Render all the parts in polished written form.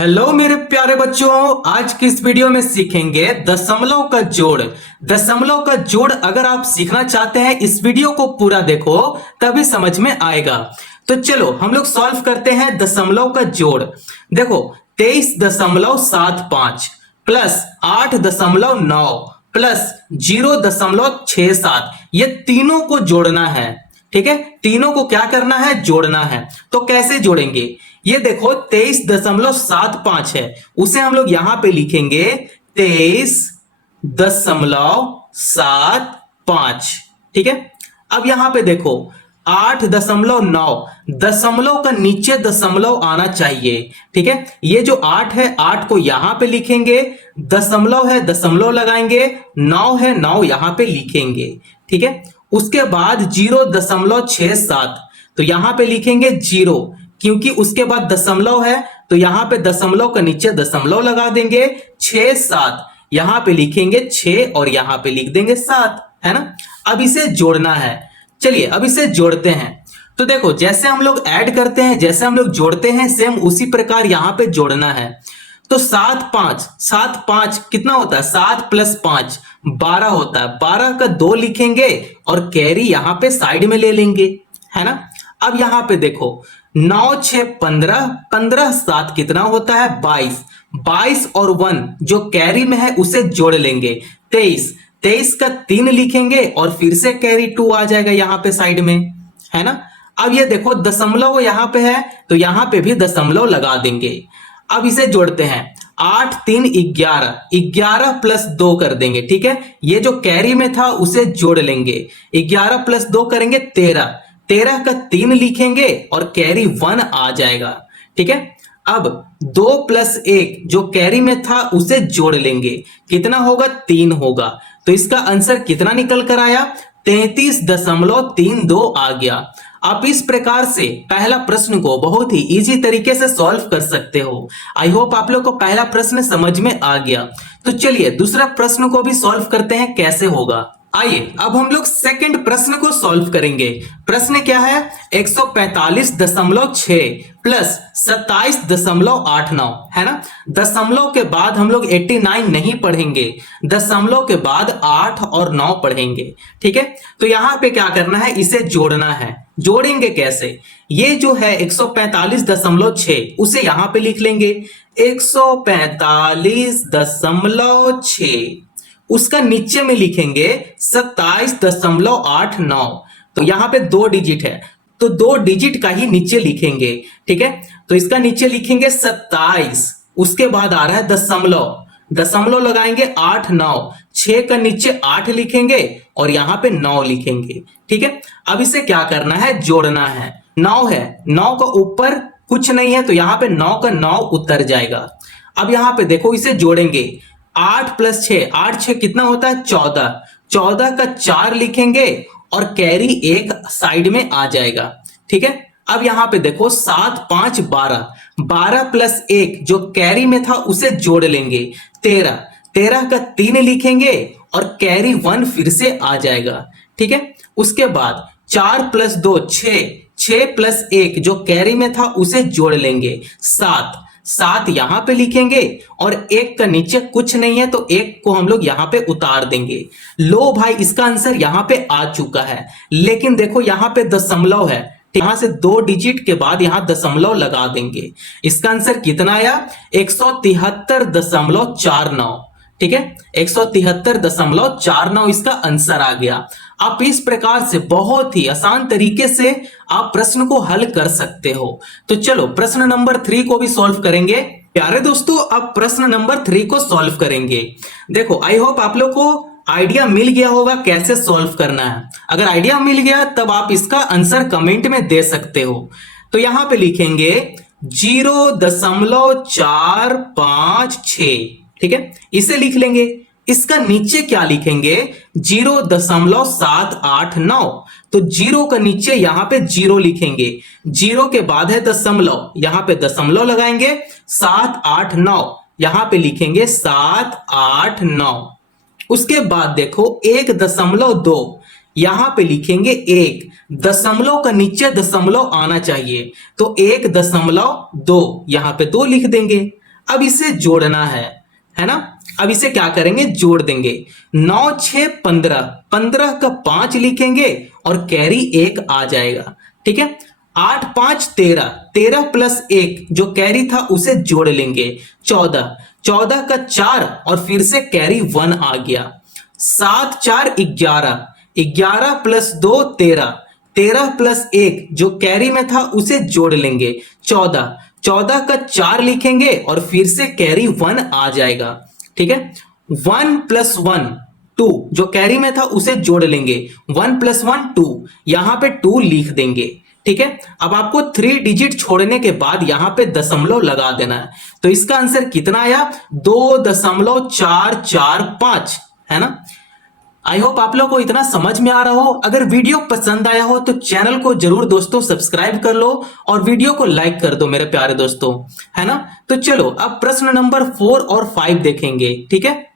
Hello मेरे प्यारे बच्चों, आज की इस वीडियो में सीखेंगे दशमलव का जोड़। दशमलव का जोड़ अगर आप सीखना चाहते हैं इस वीडियो को पूरा देखो तभी समझ में आएगा। तो चलो हम लोग सॉल्व करते हैं दशमलव का जोड़। देखो 23.75 प्लस 8.9 प्लस 0.67 ये तीनों को जोड़ना है। ठीक है, तीनों को क्या करना है? जोड़ना है। तो कैसे जोड़ेंगे? ये देखो 23.75 है, उसे हम लोग यहां पे लिखेंगे 23.75। ठीक है, अब यहां पे देखो 8.9, दशमलव का नीचे दशमलव आना चाहिए। ठीक है, ये जो 8 है 8 को यहां पे लिखेंगे, दशमलव है दशमलव लगाएंगे, 9 है 9 यहां पे लिखेंगे। ठीक है, उसके बाद 0.67 तो यहां पे लिखेंगे 0, क्योंकि उसके बाद दशमलव है तो यहां पे दशमलव का नीचे दशमलव लगा देंगे। 6-7 यहां पे लिखेंगे 6 और यहां पे लिख देंगे 7, है ना। अब इसे जोड़ना है। चलिए अब इसे जोड़ते हैं। तो देखो जैसे हम लोग ऐड करते हैं, जैसे हम लोग जोड़ते हैं, सेम उसी प्रकार यहां पे जोड़ना है। तो 7 कितना होता है? 7 प्लस 5 12 होता है। 12 का 2 लिखेंगे और कैरी यहां पे साइड में ले लेंगे, है ना। अब यहां पे देखो 9 6 15, 15 7 कितना होता है? 22। 22 और 1 जो कैरी में है उसे जोड़ लेंगे, 23। 23 का 3 लिखेंगे और फिर से कैरी 2 आ जाएगा यहां पे साइड में, है ना। अब ये देखो दशमलव यहां पे है तो यहां पे भी दशमलव लगा देंगे। अब इसे जोड़ते हैं। 8 3 11, 11 प्लस 2 कर देंगे। ठीक है, ये जो कैरी में था उसे जोड़ लेंगे। 11 प्लस 2 करेंगे 13, 13 का 3 लिखेंगे और कैरी 1 आ जाएगा। ठीक है, अब 2 प्लस 1 जो कैरी में था उसे जोड़ लेंगे, कितना होगा? 3 होगा। तो इसका आंसर कितना निकल कर आया? 33.32 आ गया। आप इस प्रकार से पहला प्रश्न को बहुत ही इजी तरीके से सॉल्व कर सकते हो। आई होप आप लोग को पहला प्रश्न समझ में आ गया। तो चलिए दूसरा प्रश्न को भी सॉल्व करते हैं, कैसे होगा। आइए अब हम लोग सेकंड प्रश्न को सॉल्व करेंगे। प्रश्न क्या है? 145.6 प्लस 27.89, है ना। दशमलव के बाद हम लोग 89 नहीं पढ़ेंगे, दशमलव के बाद 8 और 9 पढ़ेंगे। ठीक है, तो यहां पे क्या करना है? इसे जोड़ना है। जोड़ेंगे कैसे? ये जो है 145.6 उसे यहां पे लिख लेंगे 145.6, उसका नीचे में लिखेंगे 27.89। तो यहां पे 2 डिजिट है तो 2 डिजिट का ही नीचे लिखेंगे। ठीक है, तो इसका नीचे लिखेंगे 27, उसके बाद आ रहा है दशमलव, दशमलव लगाएंगे 8 9, 6 का नीचे 8 लिखेंगे और यहां पे 9 लिखेंगे। ठीक है, अब इसे क्या करना है? जोड़ना है। 9 है, 9 का ऊपर कुछ नहीं है तो यहां पे 9 का 9 उतर जाएगा। अब यहां पे देखो इसे जोड़ेंगे। 8 प्लस 6, 8 6 कितना होता है? 14। 14 का 4 लिखेंगे और कैरी 1 साइड में आ जाएगा। ठीक है, अब यहां पे देखो 7 5 12, 12 प्लस 1 जो कैरी में था उसे जोड़ लेंगे, 13। 13 का 3 लिखेंगे और कैरी 1 फिर से आ जाएगा। ठीक है, उसके बाद 4 प्लस 2 6, 6 प्लस 1 जो कैरी में था उसे जोड़ लेंगे, 7। 7 यहां पे लिखेंगे और 1 का नीचे कुछ नहीं है तो 1 को हम लोग यहां पे उतार देंगे। लो भाई, इसका आंसर यहां पे आ चुका है, लेकिन देखो यहां पे दशमलव है, यहां से 2 डिजिट के बाद यहां दशमलव लगा देंगे। इसका आंसर कितना आया? 173.49। ठीक है, 173.49 इसका आंसर आ गया। आप इस प्रकार से बहुत ही आसान तरीके से आप प्रश्न को हल कर सकते हो। तो चलो प्रश्न नंबर 3 को भी सॉल्व करेंगे। प्यारे दोस्तों, अब प्रश्न नंबर 3 को सॉल्व करेंगे। देखो आई होप आप लोग को आइडिया मिल गया होगा कैसे सॉल्व करना है। अगर आइडिया मिल गया तब आप इसका आंसर कमेंट में दे सकते हो। तो यहां पे लिखेंगे 0.456। ठीक है, इसे लिख लेंगे। इसका नीचे क्या लिखेंगे? 0.789। तो 0 का नीचे यहां पे 0 लिखेंगे, 0 के बाद है दशमलव, यहां पे दशमलव लगाएंगे, 7 8 9 यहां पे लिखेंगे 7 8 9। उसके बाद देखो 1.2 यहां पे लिखेंगे 1, दशमलव का नीचे दशमलव आना चाहिए तो 1.2 यहां पे 2 लिख देंगे। अब इसे जोड़ना है ना। अब इसे क्या करेंगे, जोड़ देंगे। 9 6 15, 15 का 5 लिखेंगे और कैरी 1 आ जाएगा, ठीक है। 8 5 13, 13 प्लस 1 जो कैरी था उसे जोड़ लेंगे। 14, 14 का 4 और फिर से कैरी 1 आ गया। 7 4 11, 11 प्लस 2 13, 13 प्लस 1 जो कैरी में था उसे जोड़ लेंगे। 14, 14 का 4 लिखेंगे और फिर से कैरी 1 आ जाएगा, ठीक है। 1 प्लस 1 2 जो कैरी में था उसे जोड़ लेंगे। 1 प्लस 1 2, यहां पे 2 लिख देंगे, ठीक है। अब आपको 3 डिजिट छोड़ने के बाद यहां पे दशमलव लगा देना है। तो इसका आंसर कितना आया, 2.445, है ना। आई होप आप लोगों को इतना समझ में आ रहा हो। अगर वीडियो पसंद आया हो तो चैनल को जरूर दोस्तों सब्सक्राइब कर लो और वीडियो को लाइक कर दो मेरे प्यारे दोस्तों, है ना। तो चलो अब प्रश्न नंबर 4 और 5 देखेंगे, ठीक है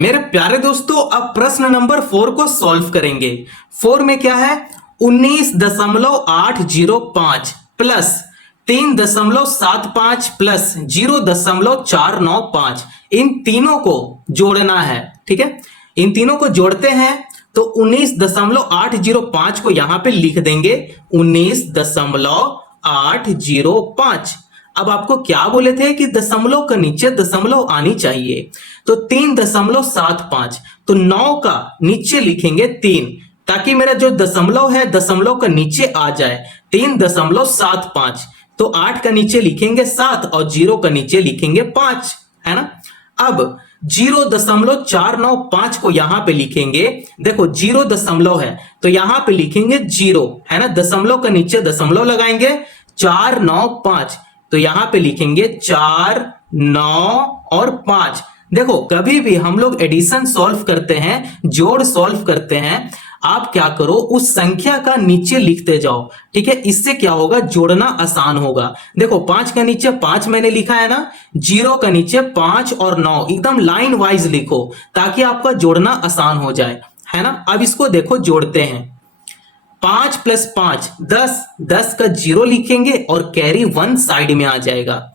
मेरे प्यारे दोस्तों। अब प्रश्न नंबर 4 को सॉल्व करेंगे। 4 में क्या है, 19.805 प्लस 3.75 प्लस 0.495, इन तीनों को जोड़ना है, ठीक है। इन तीनों को जोड़ते हैं तो 19.805 को यहां पे लिख देंगे, 19.805। अब आपको क्या बोले थे कि दशमलव के नीचे दशमलव आनी चाहिए, तो 3.75, तो 9 का नीचे लिखेंगे 3, ताकि मेरा जो दशमलव है दशमलव का नीचे आ जाए। 3.75, तो 8 का नीचे लिखेंगे 7 और 0 का नीचे लिखेंगे 5, है ना। अब 0.495 को यहां पे लिखेंगे। देखो 0 दशमलव है तो यहां पे लिखेंगे 0, है ना। दशमलव का नीचे दशमलव लगाएंगे। 495, तो यहां पे लिखेंगे 4 9 और 5। देखो कभी भी हम लोग एडिशन सॉल्व करते हैं, जोड़ सॉल्व करते हैं, आप क्या करो उस संख्या का नीचे लिखते जाओ, ठीक है। इससे क्या होगा, जोड़ना आसान होगा। देखो 5 का नीचे 5 मैंने लिखा है ना, 0 का नीचे 5 और 9 एकदम लाइन वाइज लिखो ताकि आपका जोड़ना आसान हो जाए, है ना। अब इसको देखो जोड़ते हैं। 5 प्लस 5 10, 10 का 0 लिखेंगे और कैरी 1 साइड में आ जाएगा।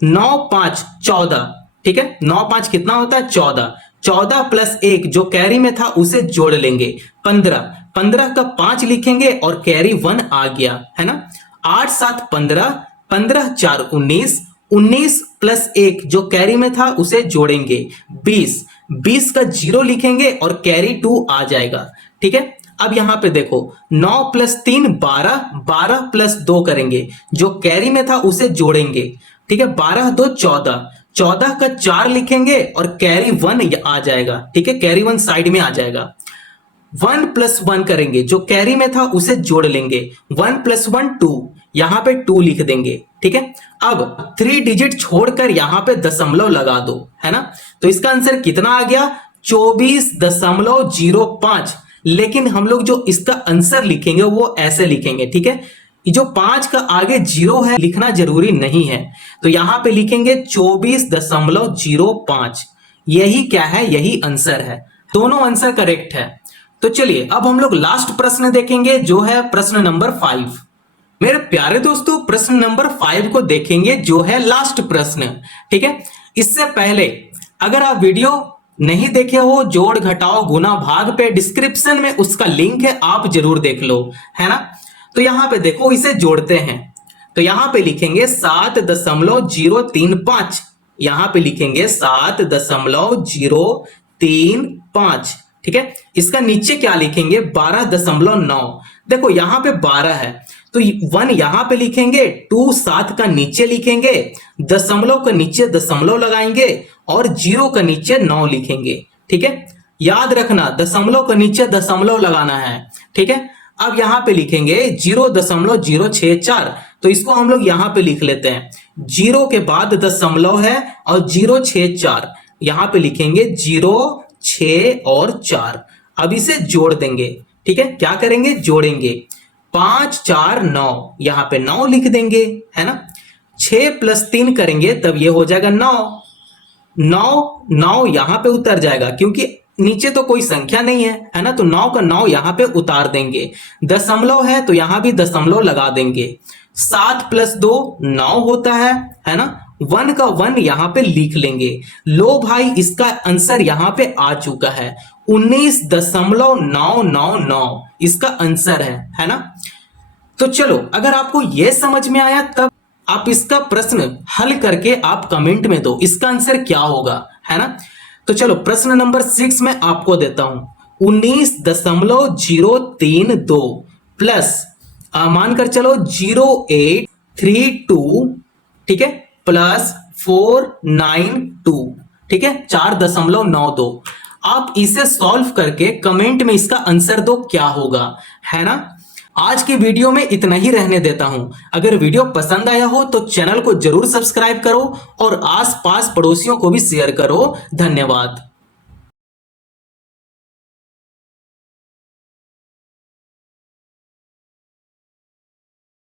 9 5 14, ठीक है। 9 5 कितना होता है, 14, 14 प्लस 1 जो कैरी में था उसे जोड़ लेंगे। 15, 15 का 5 लिखेंगे और कैरी 1 आ गया, है ना। 8 7 15, 15 4 19, 19 प्लस 1 जो कैरी में था उसे जोड़ेंगे। 20, 20 का 0 लिखेंगे और कैरी 2 आ जाएगा, ठीक है। अब यहां पे देखो 9 प्लस 3 12, 12 प्लस 2 करेंगे, जो कैरी में था उसे जोड़ेंगे, ठीक है। 12 2 14, 14 का 4 लिखेंगे और कैरी 1 आ जाएगा, ठीक है। कैरी 1 साइड में आ जाएगा। 1 प्लस 1 करेंगे, जो कैरी में था उसे जोड़ लेंगे। 1 प्लस 1 2, यहां पे 2 लिख देंगे, ठीक है। अब 3 डिजिट छोड़कर यहां पे दशमलव लगा दो, है ना। तो इसका आंसर कितना आ गया, 24.05। लेकिन हम लोग जो इसका आंसर लिखेंगे वो ऐसे लिखेंगे, ठीक है। जो 5 का आगे 0 है लिखना जरूरी नहीं है, तो यहां पे लिखेंगे 24.05। यही क्या है, यही आंसर है। दोनों आंसर करेक्ट है। तो चलिए अब हम लोग लास्ट प्रश्न देखेंगे जो है प्रश्न नंबर 5। मेरे प्यारे दोस्तों प्रश्न नंबर 5 को देखेंगे जो है लास्ट प्रश्न, ठीक है। इससे पहले अगर आप वीडियो नहीं देखे हो जोड़ घटाओ गुना भाग पे, डिस्क्रिप्शन में उसका लिंक है, आप जरूर देख लो, है ना। तो यहां पे देखो इसे जोड़ते हैं, तो यहां पे लिखेंगे 7.035, यहां पे लिखेंगे 7.035, ठीक है। इसका नीचे क्या लिखेंगे, 12.9। देखो यहां पे 12 है तो 1 यहां पे लिखेंगे, 2 7 का नीचे लिखेंगे, दशमलव का नीचे दशमलव लगाएंगे और 0 का नीचे 9 लिखेंगे, ठीक है। याद रखना दशमलव का नीचे दशमलव लगाना है, ठीक है। अब यहां पे लिखेंगे 0.064, तो इसको हम लोग यहां पे लिख लेते हैं। 0 के बाद दशमलव है और 064, यहां पे लिखेंगे 0 6 और 4। अब इसे जोड़ देंगे, ठीक है। क्या करेंगे, जोड़ेंगे। 5 4 9, यहां पे 9 लिख देंगे, है ना। 6 प्लस 3 करेंगे तब ये हो जाएगा 9। 9 यहां पे उतर जाएगा क्योंकि नीचे तो कोई संख्या नहीं है ना। तो 9 का 9 यहां पे उतार देंगे। दशमलव है तो यहां भी दशमलव लगा देंगे। 7 प्लस 2 9 होता है ना। 1 का 1 यहां पे लिख लेंगे। लो भाई, इसका आंसर यहां पे आ चुका है, 19.999 इसका आंसर है ना। तो चलो, अगर आपको यह समझ में आया तब आप इसका प्रश्न हल करके आप कमेंट में दो इसका आंसर क्या होगा, है ना। तो चलो प्रश्न नंबर 6 में आपको देता हूं, 19.032 प्लस मानकर चलो 0832, ठीक है, प्लस 492, ठीक है, 4.92। आप इसे सॉल्व करके कमेंट में इसका आंसर दो क्या होगा, है ना। आज के वीडियो में इतना ही रहने देता हूं। अगर वीडियो पसंद आया हो तो चैनल को जरूर सब्सक्राइब करो और आसपास पड़ोसियों को भी शेयर करो। धन्यवाद।